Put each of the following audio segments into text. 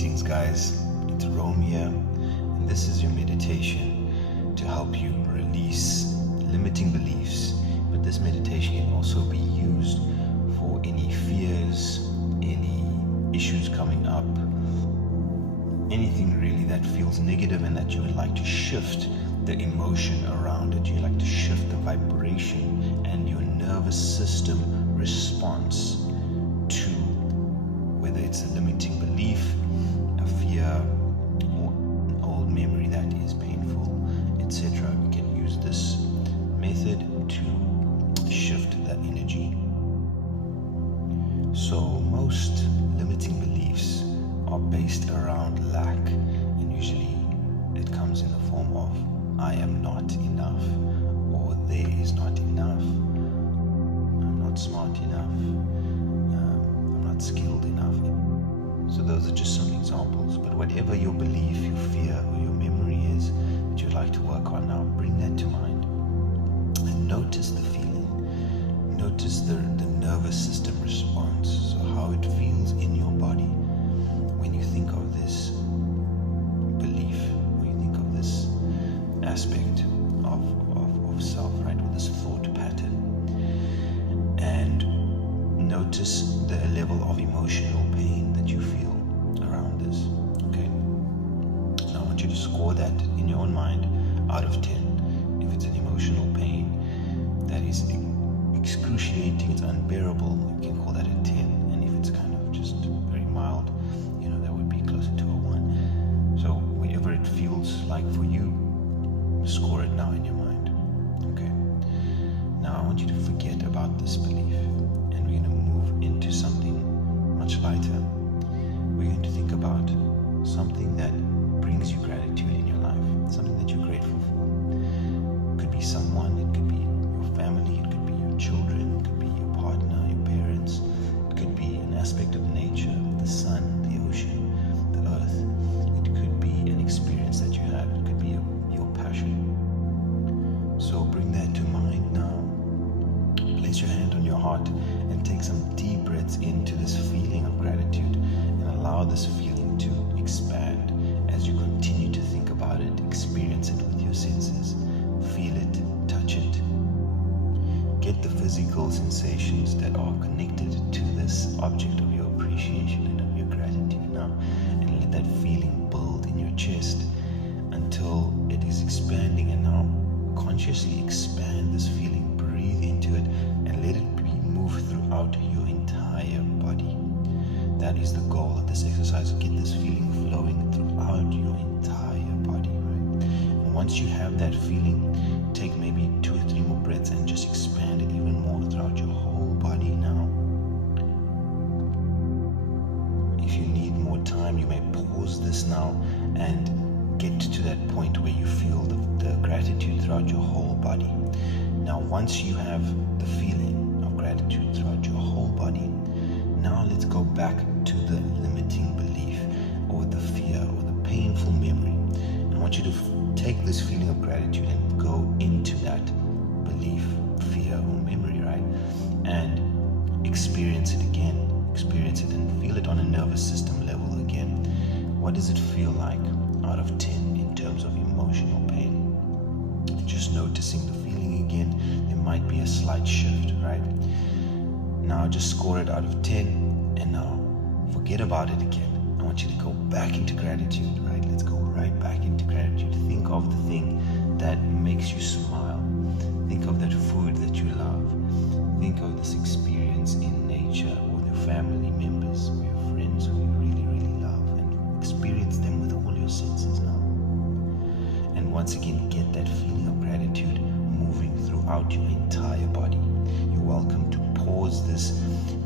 Greetings, guys. It's Rome here, and this is your meditation to help you release limiting beliefs. But this meditation can also be used for any fears, any issues coming up, anything really that feels negative and that you would like to shift the emotion around it. You'd like to shift the vibration and your nervous system response to whether it's a limiting belief, a fear, or an old memory that is painful, etc. We can use this method to shift that energy. So most limiting beliefs are based around lack, and usually it comes in the form of I am not enough, or there is not enough, I'm not smart enough, I'm not skilled enough. So those are just some examples. But whatever your belief, your fear, or your memory is that you'd like to work on now, bring that to mind and notice the feeling. Notice the nervous system response, so how it feels in your body when you think of this belief, when you think of this aspect of self, right, with this thought pattern. And notice the level of emotional pain that you feel around this. Okay? Now I want you to score that in your own mind out of 10. If it's an emotional pain that is excruciating, it's unbearable, you can call that a 10. And if it's kind of just very mild, that would be closer to a 1. So wherever it feels like for you, score it now in your mind. Okay? Now I want you to forget about this belief, and we're going to move into something much lighter. We're going to think about something that brings you gratitude in your life, something that you're grateful for. It could be someone, it could be your family, it could be your children, it could be your partner, your parents, it could be an aspect of nature, the sun, the ocean, the earth. It could be an experience that you have, it could be your passion. So bring that to mind now. Place your hand on your heart and take some deep breaths into this feeling of gratitude, and allow this feeling to expand as you continue to think about it, experience it with your senses, feel it, touch it. Get the physical sensations that are connected to this object of your appreciation and of your gratitude now, and let that feeling build in your chest until it is expanding. And now consciously expand this feeling, breathe into it, and let it move throughout your entire body. That is the goal of this exercise. Get this feeling flowing throughout your entire body, right? And once you have that feeling, take maybe 2 or 3 more breaths and just expand it even more throughout your whole body now. If you need more time, you may pause this now and get to that point where you feel the gratitude throughout your whole body. Now, once you have the feeling of gratitude throughout your whole body, now let's go back to the limiting belief, or the fear, or the painful memory. And I want you to take this feeling of gratitude and go into that belief, fear, or memory, right? And experience it again. Experience it and feel it on a nervous system level again. What does it feel like out of 10 in terms of emotional pain? Just noticing the feeling again. There might be a slight shift, right? Now just score it out of 10, and now forget about it again. I want you to go back into gratitude, right? Let's go right back into gratitude. Think of the thing that makes you smile. Think of that food that you love. Think of this experience in nature, or your family members, or your friends who you really, really love, and experience them with all your senses now. And once again, get that feeling of gratitude moving throughout your entire body. You're welcome to pause this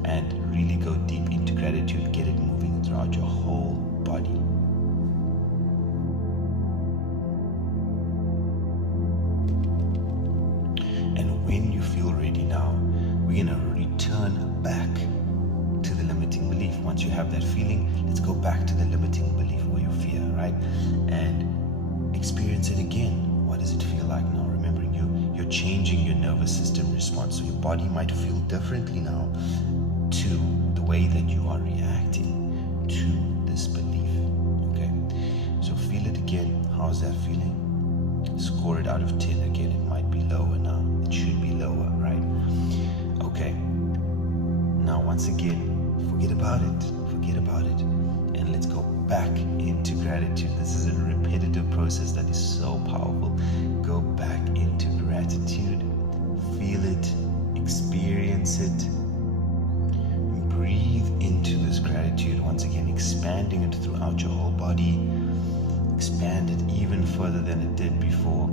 and really go deep into gratitude. Get it moving throughout your whole body. And when you feel ready now, we're going to return back to the limiting belief. Once you have that feeling, let's go back to the limiting belief or your fear, right? And experience it again. What does it feel like now? Remembering you're changing your nervous system response, so your body might feel differently now to the way that you are reacting to this belief. out of 10. Again, it might be lower now. It should be lower, right? Okay. Now, once again, forget about it. And let's go back into gratitude. This is a repetitive process that is so powerful. Go back into gratitude. Feel it. Experience it. Breathe into this gratitude. Once again, expanding it throughout your whole body. Expand it even further than it did before.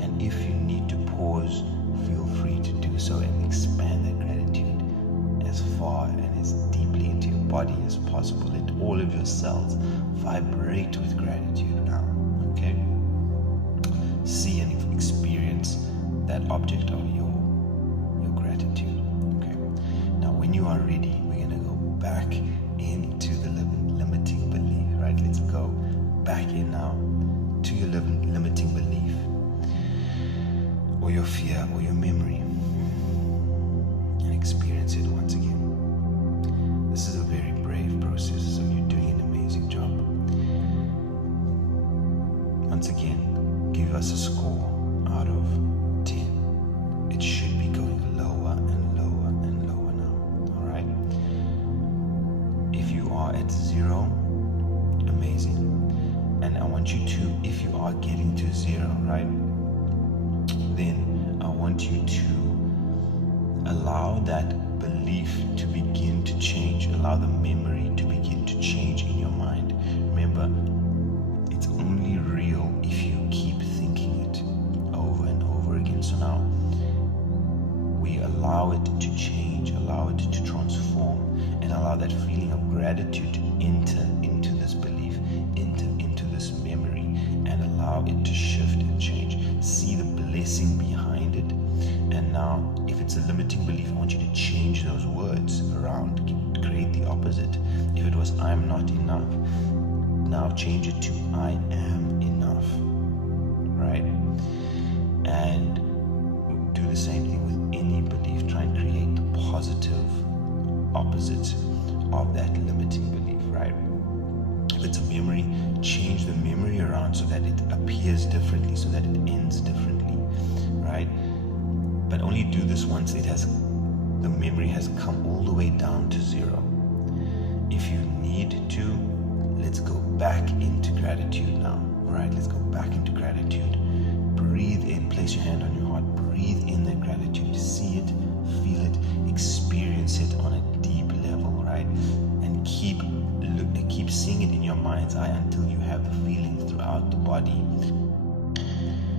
And if you need to pause, feel free to do so and expand that gratitude as far and as deeply into your body as possible. Let all of your cells vibrate with gratitude now. Okay? See and experience that object of your gratitude. Okay? Now, when you are ready, we're going to go back into the limiting belief, right? Let's go back in now to your limiting belief, or your fear, or your memory, and experience it once again. This is a very brave process, so you're doing an amazing job. Once again, give us a score out of 10. It should be going lower and lower and lower now. All right? If you are at 0, amazing. And I want you to, if you are getting to 0, right, then I want you to allow that belief to begin to change. Allow the memory to begin to change in your mind. Remember, it's only real if you keep thinking it over and over again. So now we allow it to change, allow it to transform, and allow that feeling of gratitude to enter into this belief, into this memory, and allow it to shift and change. See the blessing behind it. And now, if it's a limiting belief, I want you to change those words around, create the opposite. If it was I'm not enough, now change it to I am enough, right? And do the same thing with any belief. Try and create the positive opposite of that limiting belief, right? If it's a memory, change the memory around so that it appears differently, so that it ends differently, right? But only do this once the memory has come all the way down to 0. If you need to, let's go back into gratitude now. All right, let's go back into gratitude. Breathe in, place your hand on your heart, breathe in that gratitude, see it, feel it, experience it on a deep level, right? And keep seeing it in your mind's eye until you have the feeling throughout the body.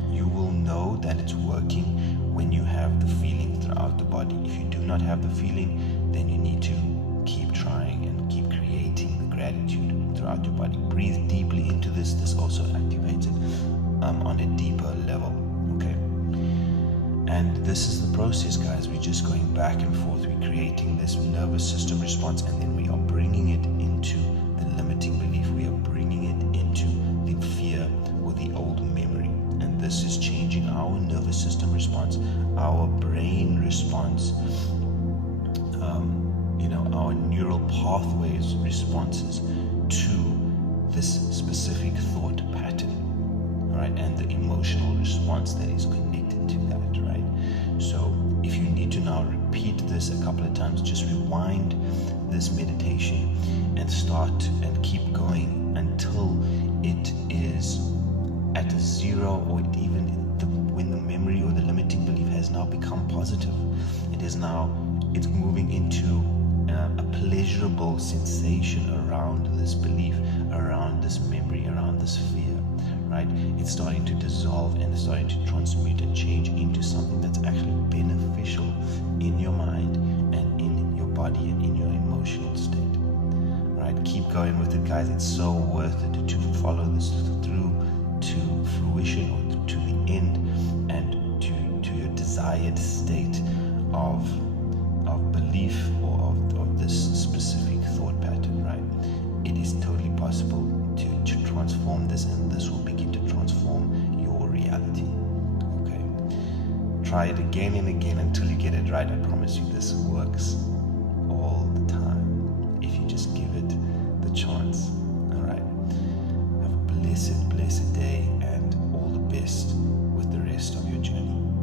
You will know that it's working when you have the feeling throughout the body. If you do not have the feeling, then you need to keep trying and keep creating the gratitude throughout your body. Breathe deeply into this. This also activates it on a deeper level. Okay. And this is the process, guys. We're just going back and forth. We're creating this nervous system response, and then we are bringing it into the limiting belief. We are bringing it into the fear or the old memory. And this is changing our nervous system response, our brain response, our neural pathways responses to this specific thought pattern, right? And the emotional response that is connected to that, right? So if you need to now repeat this a couple of times, just rewind this meditation and start and keep going until it is at a 0, or even when the memory or the limiting belief has now become positive. It's moving into a pleasurable sensation around this belief, around this memory, around this fear, right? It's starting to dissolve and it's starting to transmute and change into something that's actually beneficial in your mind and in your body and in your emotional state, right? Keep going with it, guys. It's so worth it to follow this through to fruition, or to the end, and to your desired state of belief, or of this specific thought pattern, right? It is totally possible to transform this, and this will begin to transform your reality. Okay, try it again and again until you get it right. I promise you this works all the time if you just give it the chance. All right, have a blessed day and all the best with the rest of your journey.